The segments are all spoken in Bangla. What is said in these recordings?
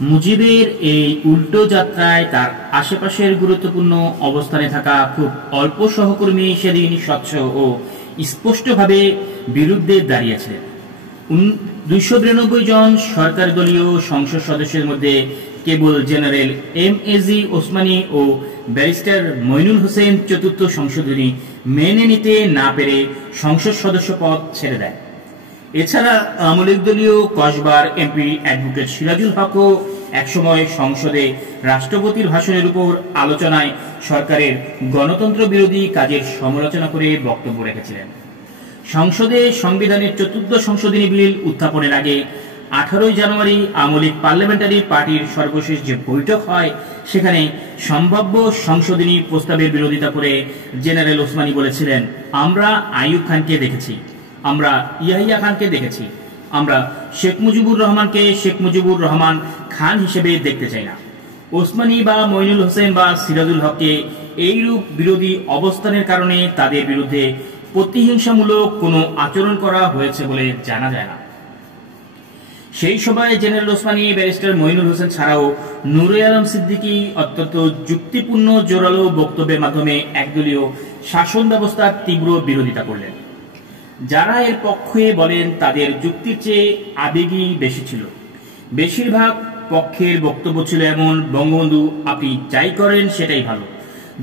মুজিবের এই উল্টো যাত্রায় তার আশেপাশের গুরুত্বপূর্ণ অবস্থানে থাকা খুব অল্প সহকর্মী সেদিন স্বচ্ছ ও স্পষ্টভাবে বিরুদ্ধে দাঁড়িয়েছিলেন। 292 জন সরকার দলীয় সংসদ সদস্যের মধ্যে কেবল জেনারেল এম.এ.জি. ওসমানী ও ব্যারিস্টার মইনুল হোসেন চতুর্থ সংশোধনী মেনে নিতে না পেরে সংসদ সদস্য পদ ছেড়ে দেয়। এছাড়া আওয়ামী লীগ দলীয় কসবার এমপি অ্যাডভোকেট সিরাজুল হকও একসময় সংসদে রাষ্ট্রপতির ভাষণের উপর আলোচনায় সরকারের গণতন্ত্র বিরোধী কাজের সমালোচনা করে বক্তব্য রেখেছিলেন। সংসদে সংবিধানের চতুর্থ সংশোধনী বিল উত্থাপনের আগে 18 জানুয়ারি আওয়ামী লীগ পার্লামেন্টারি পার্টির সর্বশেষ যে বৈঠক হয়, সেখানে সম্ভাব্য সংশোধনী প্রস্তাবের বিরোধিতা করে জেনারেল ওসমানী বলেছিলেন, আমরা আইয়ুব খানকে দেখেছি, আমরা ইয়াহিয়া খানকে দেখেছি, আমরা শেখ মুজিবুর রহমানকে শেখ মুজিবুর রহমান খান হিসেবে দেখতে চাই না। ওসমানী বা মইনুল হোসেন বা সিরাজুল হককে এইরূপ বিরোধী অবস্থানের কারণে তাদের বিরুদ্ধে প্রতিহিংসামূলক কোনো আচরণ করা হয়েছে বলে জানা যায় না। সেই সভায় জেনারেল ওসমানী, ব্যারিস্টার মইনুল হোসেন ছাড়াও নূরে আলম সিদ্দিকী অত্যন্ত যুক্তিপূর্ণ জোরালো বক্তব্যের মাধ্যমে একদলীয় শাসন ব্যবস্থার তীব্র বিরোধিতা করলেন। যারা এর পক্ষে বলেন তাদের যুক্তির চেয়ে আবেগই বেশি ছিল। বেশিরভাগ পক্ষের বক্তব্য ছিল এমন, বঙ্গবন্ধু আপনি যাই করেন সেটাই ভালো,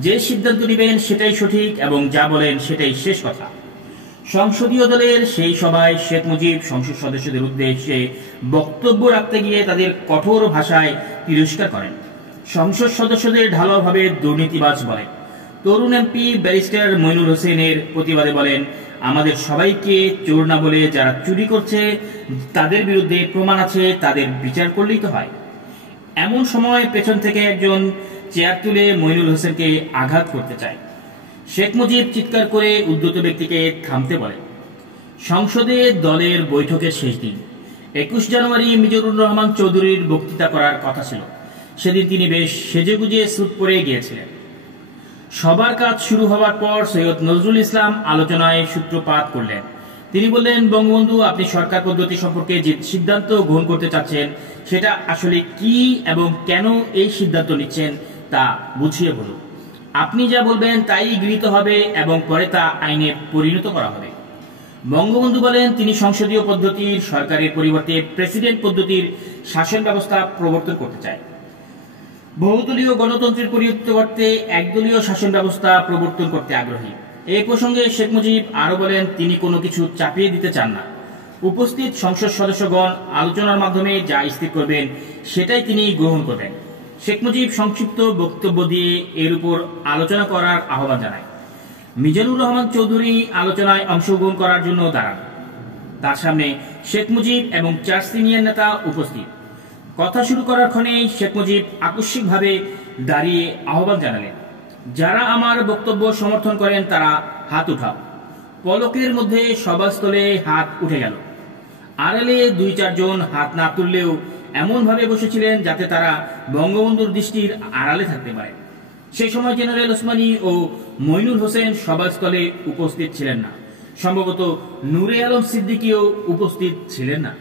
যে সিদ্ধান্ত নেবেন সেটাই সঠিক এবং যা বলেন সেটাই শেষ কথা। সংসদীয় দলের সেই সভায় শেখ মুজিব সংসদ সদস্যদের উদ্দেশ্যে বক্তব্য রাখতে গিয়ে তাদের কঠোর ভাষায় তিরস্কার করেন। সংসদ সদস্যদের ঢালাওভাবে দুর্নীতিবাজ বলেন। তরুণ এমপি ব্যারিস্টার মইনুল হোসেনের প্রতিবাদে বলেন, আমাদের সবাইকে চোর না বলে যারা চুরি করছে তাদের বিরুদ্ধে প্রমাণ আছে, তাদের বিচার করলেই তো হয়। এমন সময় পেছন থেকে একজন চেয়ার তুলে মইনুল হোসেনকে আঘাত করতে চায়। শেখ মুজিব চিৎকার করে উদ্যত ব্যক্তিকে থামতে বলেন। সংসদে দলের বৈঠকের শেষ দিন 21 জানুয়ারি মিজানুর রহমান চৌধুরীর বক্তৃতা করার কথা ছিল। সেদিন তিনি বেশ সেজেগুজে স্যুট পরে গিয়েছিলেন। সবার কাজ শুরু হওয়ার পর সৈয়দ নজরুল ইসলাম আলোচনায় সূত্রপাত করলেন। তিনি বললেন, বঙ্গবন্ধু আপনি সরকার পদ্ধতি সম্পর্কে যে সিদ্ধান্ত গ্রহণ করতে চাচ্ছেন সেটা আসলে কি এবং কেন এই সিদ্ধান্ত নিচ্ছেন তা বুঝিয়ে বলুন। আপনি যা বলবেন তাই গৃহীত হবে এবং পরে তা আইনে পরিণত করা হবে। বঙ্গবন্ধু বলেন, তিনি সংসদীয় পদ্ধতির সরকারের পরিবর্তে প্রেসিডেন্ট পদ্ধতির শাসন ব্যবস্থা প্রবর্তন করতে চায়। বহুদলীয় গণতন্ত্রের পরিবর্তে একদলীয় শাসন ব্যবস্থা প্রবর্তন করতে আগ্রহী। এই প্রসঙ্গে শেখ মুজিব আরো বলেন, তিনি কোনো কিছু চাপিয়ে দিতে চান না। উপস্থিত সংসদ সদস্যগণ আলোচনার মাধ্যমে যা স্থির করবেন সেটাই তিনি গ্রহণ করবেন। শেখ মুজিব সংক্ষিপ্ত বক্তব্য দিয়ে এর উপর আলোচনা করার আহ্বান জানায়। মিজানুর রহমান চৌধুরী আলোচনায় অংশগ্রহণ করার জন্য দাঁড়ান। তার সামনে শেখ মুজিব এবং 4 সিনিয়র নেতা উপস্থিত। কথা শুরু করার ক্ষণেই শেখ মুজিব আকস্মিকভাবে দাঁড়িয়ে আহ্বান জানালেন, যারা আমার বক্তব্য সমর্থন করেন তারা হাত উঠাও। পলকের মধ্যে সভাস্থলে হাত উঠে গেল। আড়ালে 2-4 জন হাত না তুললেও এমন ভাবে বসেছিলেন যাতে তারা বঙ্গবন্ধুর দৃষ্টির আড়ালে থাকতে পারে। সেই সময় জেনারেল ওসমানী ও মইনুল হোসেন সভাস্থলে উপস্থিত ছিলেন না। সম্ভবত নূরে আলম সিদ্দিকীও উপস্থিত ছিলেন না।